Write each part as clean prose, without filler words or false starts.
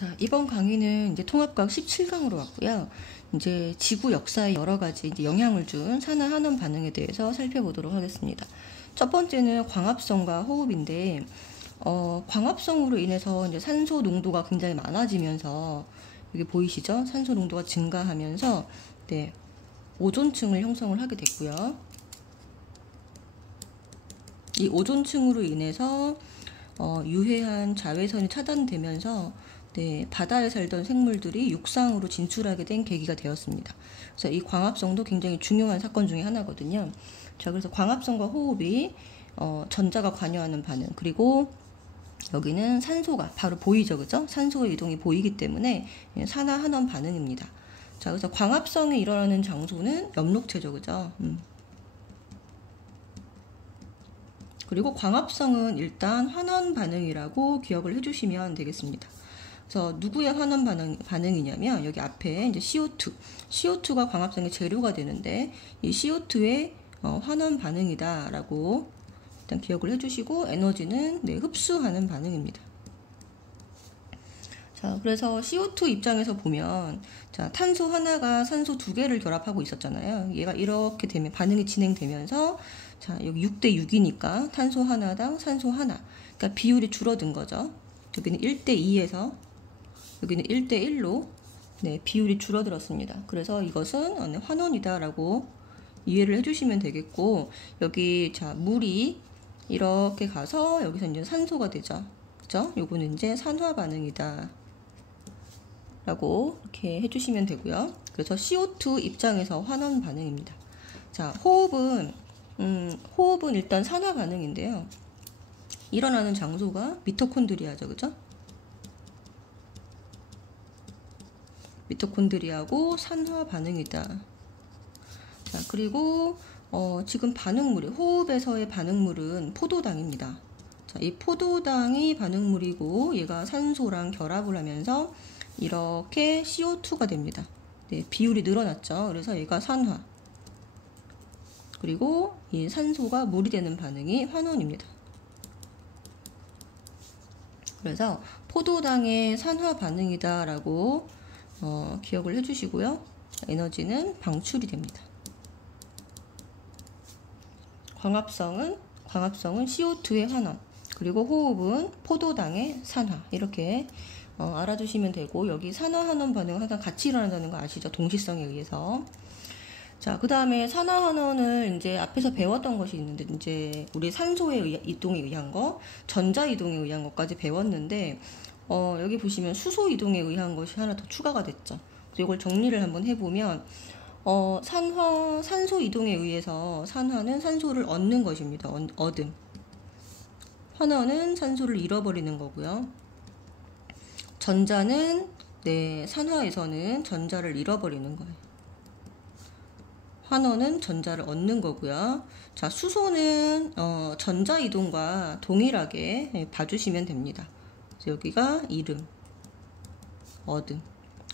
자, 이번 강의는 이제 통합과학 17강으로 왔고요. 이제 지구 역사에 여러 가지 이제 영향을 준 산화 환원 반응에 대해서 살펴보도록 하겠습니다. 첫 번째는 광합성과 호흡인데, 광합성으로 인해서 이제 산소 농도가 굉장히 많아지면서, 여기 보이시죠? 산소 농도가 증가하면서, 네, 오존층을 형성을 하게 됐고요. 이 오존층으로 인해서 유해한 자외선이 차단되면서 네, 바다에 살던 생물들이 육상으로 진출하게 된 계기가 되었습니다. 그래서 이 광합성도 굉장히 중요한 사건 중에 하나거든요. 자, 그래서 광합성과 호흡이 전자가 관여하는 반응, 그리고 여기는 산소가 바로 보이죠, 그죠? 산소의 이동이 보이기 때문에 산화 환원 반응입니다. 자, 그래서 광합성이 일어나는 장소는 엽록체죠, 그죠? 그리고 광합성은 일단 환원 반응이라고 기억을 해주시면 되겠습니다. 그래서 누구의 환원 반응이냐면 여기 앞에 이제 CO2가 광합성의 재료가 되는데 이 CO2의 환원 반응이다라고 일단 기억을 해주시고 에너지는 네, 흡수하는 반응입니다. 자, 그래서 CO2 입장에서 보면 자, 탄소 하나가 산소 두 개를 결합하고 있었잖아요. 얘가 이렇게 되면 반응이 진행되면서 자, 여기 6대 6이니까 탄소 하나당 산소 하나. 그러니까 비율이 줄어든 거죠. 여기는 1대 2에서 여기는 1대 1로 네, 비율이 줄어들었습니다. 그래서 이것은 환원이다라고 이해를 해주시면 되겠고, 여기 자, 물이 이렇게 가서 여기서 이제 산소가 되죠. 그죠? 요거는 이제 산화 반응이다. 라고 이렇게 해주시면 되고요. 그래서 CO2 입장에서 환원 반응입니다. 자, 호흡은 일단 산화 반응인데요. 일어나는 장소가 미토콘드리아죠, 그죠? 미토콘드리아고 산화 반응이다. 자, 그리고 지금 반응물이 호흡에서의 반응물은 포도당입니다. 자, 이 포도당이 반응물이고 얘가 산소랑 결합을 하면서 이렇게 CO2가 됩니다. 네, 비율이 늘어났죠. 그래서 얘가 산화. 그리고 이 산소가 물이 되는 반응이 환원입니다. 그래서 포도당의 산화 반응이다라고 기억을 해주시고요. 에너지는 방출이 됩니다. 광합성은 CO2의 환원, 그리고 호흡은 포도당의 산화, 이렇게 알아두시면 되고, 여기 산화 환원 반응은 항상 같이 일어난다는 거 아시죠? 동시성에 의해서. 자, 그 다음에 산화 환원을 이제 앞에서 배웠던 것이 있는데, 이제 우리 산소의 이동에 의한 거, 전자 이동에 의한 것까지 배웠는데, 여기 보시면 수소 이동에 의한 것이 하나 더 추가가 됐죠. 그래서 이걸 정리를 한번 해보면, 산소 이동에 의해서 산화는 산소를 얻는 것입니다. 얻음. 환원은 산소를 잃어버리는 거고요. 전자는 네, 산화에서는 전자를 잃어버리는 거예요. 환원은 전자를 얻는 거고요. 자, 수소는 전자 이동과 동일하게 봐주시면 됩니다. 그래서 여기가 이름, 얻음.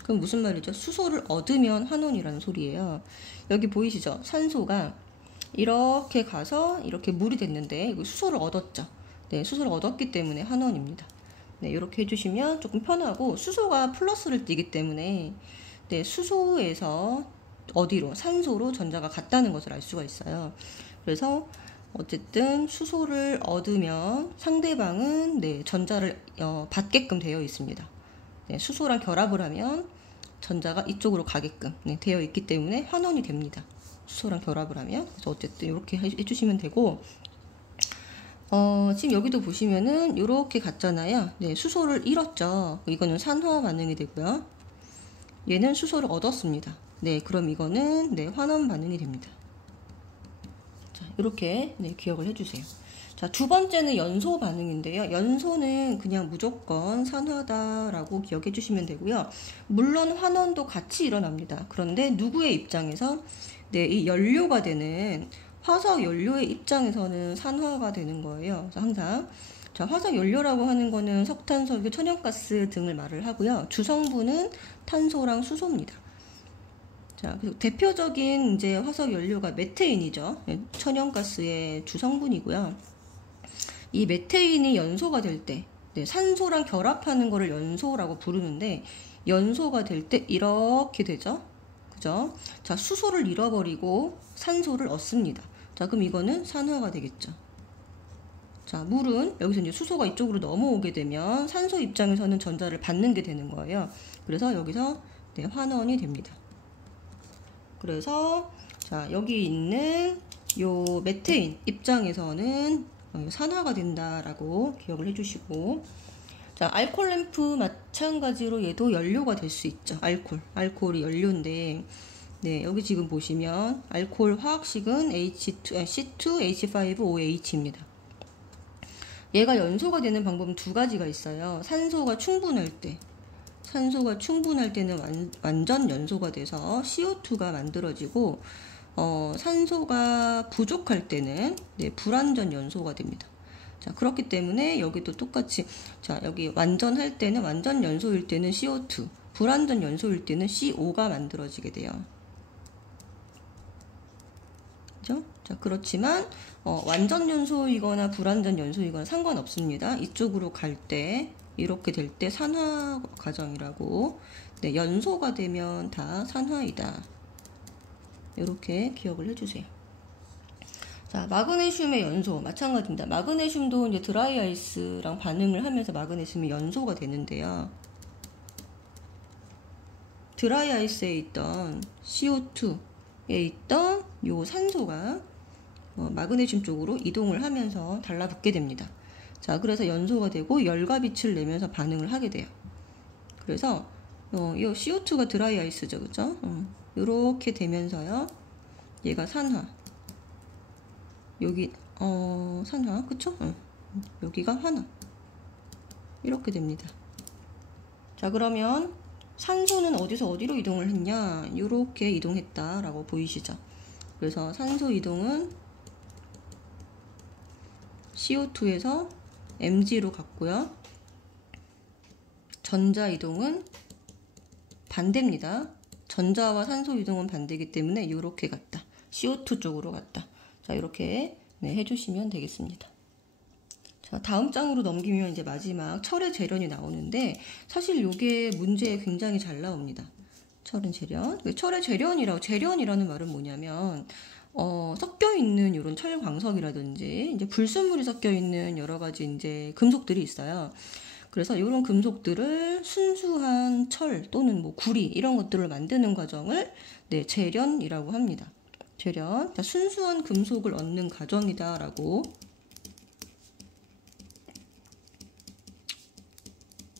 그럼 무슨 말이죠? 수소를 얻으면 환원이라는 소리예요. 여기 보이시죠? 산소가 이렇게 가서 이렇게 물이 됐는데 수소를 얻었죠. 네, 수소를 얻었기 때문에 환원입니다. 네, 이렇게 해주시면 조금 편하고, 수소가 플러스를 띠기 때문에 네, 수소에서 어디로? 산소로 전자가 갔다는 것을 알 수가 있어요. 그래서 어쨌든 수소를 얻으면 상대방은 네, 전자를 받게끔 되어 있습니다. 네, 수소랑 결합을 하면 전자가 이쪽으로 가게끔 네, 되어 있기 때문에 환원이 됩니다. 수소랑 결합을 하면. 그래서 어쨌든 이렇게 해주시면 되고, 지금 여기도 보시면은 이렇게 갔잖아요. 네, 수소를 잃었죠. 이거는 산화 반응이 되고요. 얘는 수소를 얻었습니다. 네, 그럼 이거는 네, 환원 반응이 됩니다. 자, 이렇게 네, 기억을 해주세요. 자, 두 번째는 연소 반응인데요. 연소는 그냥 무조건 산화다라고 기억해 주시면 되고요. 물론 환원도 같이 일어납니다. 그런데 누구의 입장에서 네, 이 연료가 되는 화석 연료의 입장에서는 산화가 되는 거예요. 그래서 항상 자, 화석 연료라고 하는 거는 석탄, 석유, 천연가스 등을 말을 하고요. 주성분은 탄소랑 수소입니다. 자, 그리고 대표적인 이제 화석 연료가 메테인이죠. 천연가스의 주성분이고요. 이 메테인이 연소가 될 때, 네, 산소랑 결합하는 거를 연소라고 부르는데 연소가 될 때 이렇게 되죠. 그죠? 자, 수소를 잃어버리고 산소를 얻습니다. 자, 그럼 이거는 산화가 되겠죠. 자, 물은 여기서 이제 수소가 이쪽으로 넘어오게 되면 산소 입장에서는 전자를 받는 게 되는 거예요. 그래서 여기서 네, 환원이 됩니다. 그래서 자, 여기 있는 요 메테인 입장에서는 산화가 된다라고 기억을 해주시고, 자, 알코올 램프 마찬가지로 얘도 연료가 될 수 있죠. 알코올이 연료인데, 네, 여기 지금 보시면 알코올 화학식은 C2H5OH입니다. 얘가 연소가 되는 방법은 두 가지가 있어요. 산소가 충분할 때는 완전 연소가 돼서 CO2가 만들어지고, 산소가 부족할 때는 네, 불완전 연소가 됩니다. 자, 그렇기 때문에 여기도 똑같이, 자, 여기 완전 연소일 때는 CO2, 불완전 연소일 때는 CO가 만들어지게 돼요. 그죠? 자, 그렇지만 완전 연소이거나 불완전 연소이거나 상관없습니다. 이쪽으로 갈 때, 이렇게 될 때 산화 과정이라고. 네, 연소가 되면 다 산화이다. 이렇게 기억을 해주세요. 자, 마그네슘의 연소 마찬가지입니다. 마그네슘도 이제 드라이 아이스랑 반응을 하면서 마그네슘이 연소가 되는데요. 드라이 아이스에 있던 CO2에 있던 요 산소가 마그네슘 쪽으로 이동을 하면서 달라붙게 됩니다. 자, 그래서 연소가 되고 열과 빛을 내면서 반응을 하게 돼요. 그래서 이 CO2가 드라이 아이스죠, 그죠? 이렇게 되면서요, 얘가 산화. 여기 산화, 그쵸? 여기가 환화. 이렇게 됩니다. 자, 그러면 산소는 어디서 어디로 이동을 했냐? 이렇게 이동했다라고 보이시죠? 그래서 산소 이동은 CO2에서 Mg로 갔고요. 전자 이동은 반대입니다. 전자와 산소 이동은 반대이기 때문에 이렇게 갔다. CO2 쪽으로 갔다. 자, 이렇게 네, 해주시면 되겠습니다. 자, 다음 장으로 넘기면 이제 마지막 철의 재련이 나오는데, 사실 이게 문제에 굉장히 잘 나옵니다. 철의 재련. 철의 재련이라는 말은 뭐냐면, 섞여 있는 이런 철 광석이라든지 이제 불순물이 섞여 있는 여러 가지 이제 금속들이 있어요. 그래서 이런 금속들을 순수한 철 또는 뭐 구리 이런 것들을 만드는 과정을 네, 재련이라고 합니다. 재련. 자, 순수한 금속을 얻는 과정이다라고.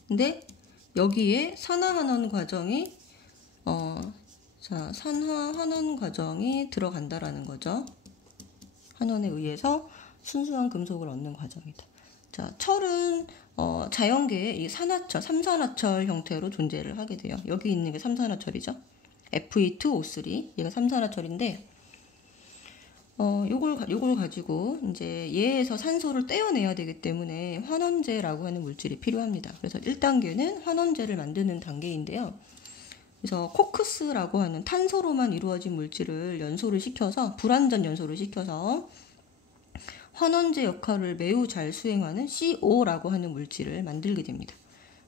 근데 여기에 산화환원 과정이 산화환원 과정이 들어간다라는 거죠. 환원에 의해서 순수한 금속을 얻는 과정이다. 자, 철은 자연계에 이 산화철, 삼산화철 형태로 존재를 하게 돼요. 여기 있는 게 삼산화철이죠. Fe2O3 얘가 삼산화철인데, 요걸 가지고 이제 얘에서 산소를 떼어내야 되기 때문에 환원제라고 하는 물질이 필요합니다. 그래서 1단계는 환원제를 만드는 단계인데요. 그래서 코크스라고 하는 탄소로만 이루어진 물질을 불완전 연소를 시켜서 환원제 역할을 매우 잘 수행하는 CO라고 하는 물질을 만들게 됩니다.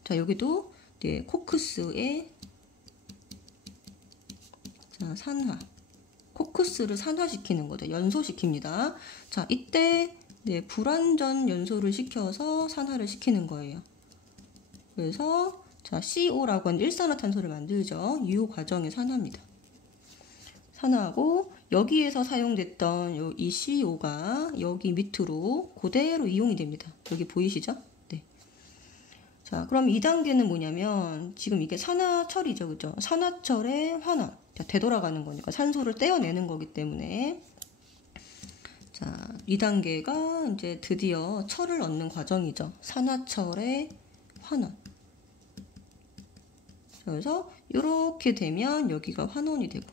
자, 여기도 네, 코크스의 산화. 코크스를 산화시키는 거죠. 연소시킵니다. 자, 이때 네, 불완전 연소를 시켜서 산화를 시키는 거예요. 그래서 자, CO라고 하는 일산화탄소를 만들죠. 이 과정의 산화입니다. 산화하고 여기에서 사용됐던 이 CO가 여기 밑으로 그대로 이용이 됩니다. 여기 보이시죠? 네. 자, 그럼 2단계는 뭐냐면 지금 이게 산화철이죠, 그죠? 산화철의 환원. 자, 되돌아가는 거니까 산소를 떼어내는 거기 때문에, 자, 2단계가 이제 드디어 철을 얻는 과정이죠. 산화철의 환원. 그래서 이렇게 되면 여기가 환원이 되고,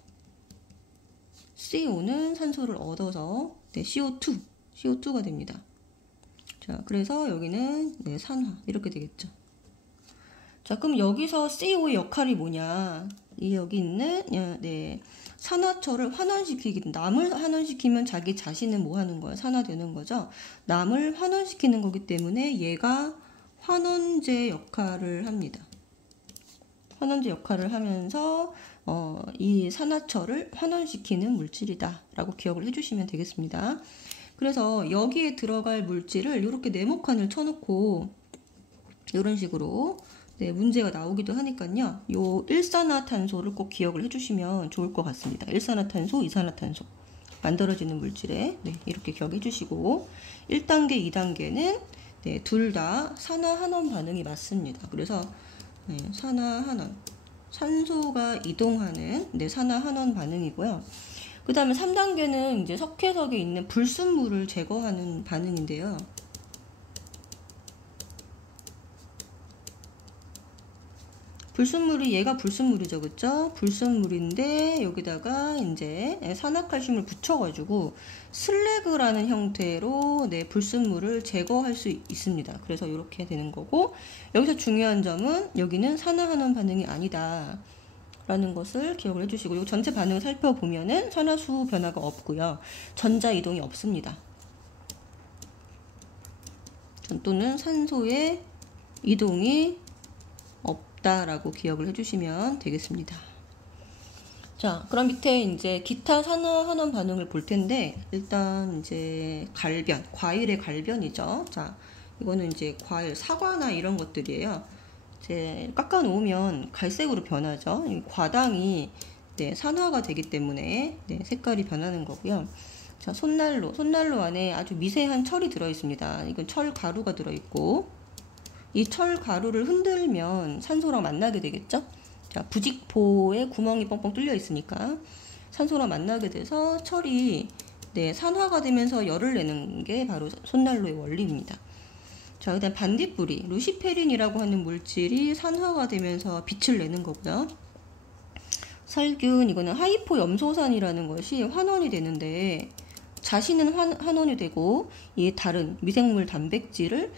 CO는 산소를 얻어서 네, CO2가 됩니다. 자, 그래서 여기는 네, 산화 이렇게 되겠죠. 자, 그럼 여기서 CO의 역할이 뭐냐? 여기 있는 네, 산화철을 남을 환원시키면 자기 자신은 뭐 하는 거야? 산화되는 거죠. 남을 환원시키는 거기 때문에 얘가 환원제 역할을 합니다. 환원제 역할을 하면서 이 산화철을 환원시키는 물질이다 라고 기억을 해주시면 되겠습니다. 그래서 여기에 들어갈 물질을 이렇게 네모칸을 쳐놓고 이런 식으로 문제가 나오기도 하니까요. 요 일산화탄소를 꼭 기억을 해주시면 좋을 것 같습니다. 일산화탄소, 이산화탄소 만들어지는 물질에 이렇게 기억해 주시고 1단계, 2단계는 둘 다 산화환원 반응이 맞습니다. 그래서 산화환원, 산소가 이동하는 산화환원 반응이고요. 그 다음에 3단계는 이제 석회석에 있는 불순물을 제거하는 반응인데요. 불순물이 얘가 불순물이죠, 그쵸? 불순물인데 여기다가 이제 산화칼슘을 붙여가지고 슬래그라는 형태로 불순물을 제거할 수 있습니다. 그래서 이렇게 되는 거고 여기서 중요한 점은 여기는 산화환원 반응이 아니다 라는 것을 기억을 해주시고 이 전체 반응을 살펴보면은 산화수 변화가 없고요. 전자 이동이 없습니다. 또는 산소의 이동이 라고 기억을 해주시면 되겠습니다. 자, 그럼 밑에 이제 기타 산화환원 반응을 볼 텐데 일단 이제 갈변, 과일의 갈변이죠. 자, 이거는 이제 과일, 사과나 이런 것들이에요. 이제 깎아 놓으면 갈색으로 변하죠. 과당이 산화가 되기 때문에 색깔이 변하는 거고요. 자, 손난로 안에 아주 미세한 철이 들어 있습니다. 이건 철 가루가 들어 있고. 이 철 가루를 흔들면 산소랑 만나게 되겠죠? 자, 부직포에 구멍이 뻥뻥 뚫려 있으니까 산소랑 만나게 돼서 철이 산화가 되면서 열을 내는 게 바로 손난로의 원리입니다. 자, 그다음 반딧불이 루시페린이라고 하는 물질이 산화가 되면서 빛을 내는 거고요. 살균, 이거는 하이포 염소산이라는 것이 환원이 되는데 자신은 환원이 되고 이 다른 미생물 단백질을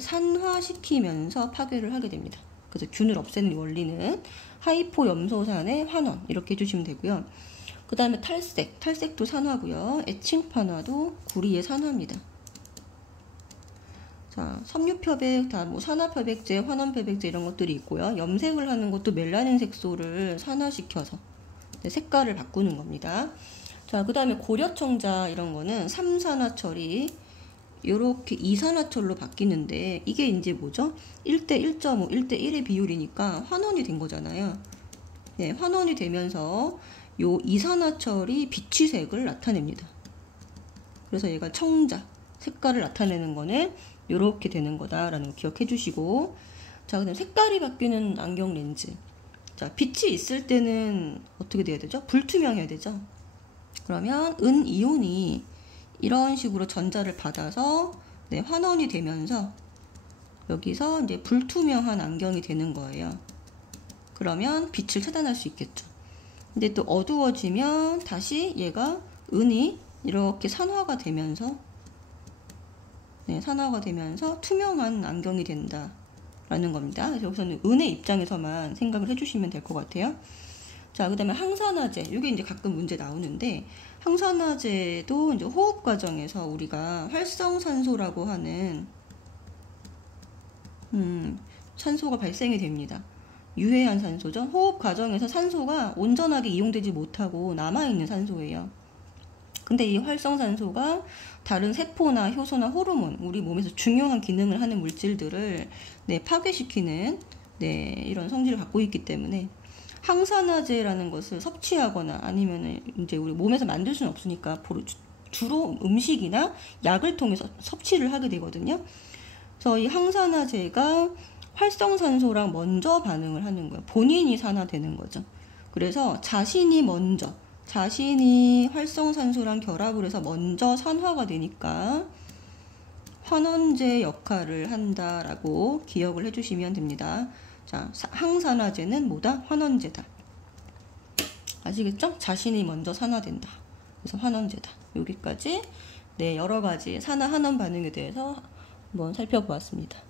산화시키면서 파괴를 하게 됩니다. 그래서 균을 없애는 원리는 하이포 염소산의 환원 이렇게 해주시면 되고요. 그 다음에 탈색도 산화고요. 에칭판화도 구리의 산화입니다. 자, 섬유표백, 산화표백제, 환원표백제 이런 것들이 있고요. 염색을 하는 것도 멜라닌 색소를 산화시켜서 색깔을 바꾸는 겁니다. 자, 그 다음에 고려청자 이런 거는 3산화철이 이렇게 2산화철로 바뀌는데 이게 이제 뭐죠? 1대 1.5, 1대 1의 비율이니까 환원이 된 거잖아요. 환원이 되면서 요 2산화철이 비취색을 나타냅니다. 그래서 얘가 청자, 색깔을 나타내는 거는 이렇게 되는 거다라는 거 기억해 주시고, 자, 그다음 색깔이 바뀌는 안경 렌즈. 자, 빛이 있을 때는 어떻게 돼야 되죠? 불투명해야 되죠. 그러면 은이온이 이런 식으로 전자를 받아서 환원이 되면서 여기서 이제 불투명한 안경이 되는 거예요. 그러면 빛을 차단할 수 있겠죠. 근데 또 어두워지면 다시 얘가 은이 이렇게 산화가 되면서 투명한 안경이 된다라는 겁니다. 그래서 여기서는 은의 입장에서만 생각을 해주시면 될 것 같아요. 자, 그 다음에 항산화제. 이게 이제 가끔 문제 나오는데, 항산화제도 이제 호흡 과정에서 우리가 활성산소라고 하는, 산소가 발생이 됩니다. 유해한 산소죠. 호흡 과정에서 산소가 온전하게 이용되지 못하고 남아있는 산소예요. 근데 이 활성산소가 다른 세포나 효소나 호르몬, 우리 몸에서 중요한 기능을 하는 물질들을 파괴시키는 이런 성질을 갖고 있기 때문에 항산화제라는 것을 섭취하거나 아니면은 이제 우리 몸에서 만들 수는 없으니까 주로 음식이나 약을 통해서 섭취를 하게 되거든요. 그래서 이 항산화제가 활성산소랑 먼저 반응을 하는 거예요. 본인이 산화되는 거죠. 그래서 자신이 활성산소랑 결합을 해서 먼저 산화가 되니까 환원제 역할을 한다라고 기억을 해주시면 됩니다. 자, 항산화제는 뭐다? 환원제다. 아시겠죠? 자신이 먼저 산화된다. 그래서 환원제다. 여기까지 여러 가지 산화 환원 반응에 대해서 한번 살펴보았습니다.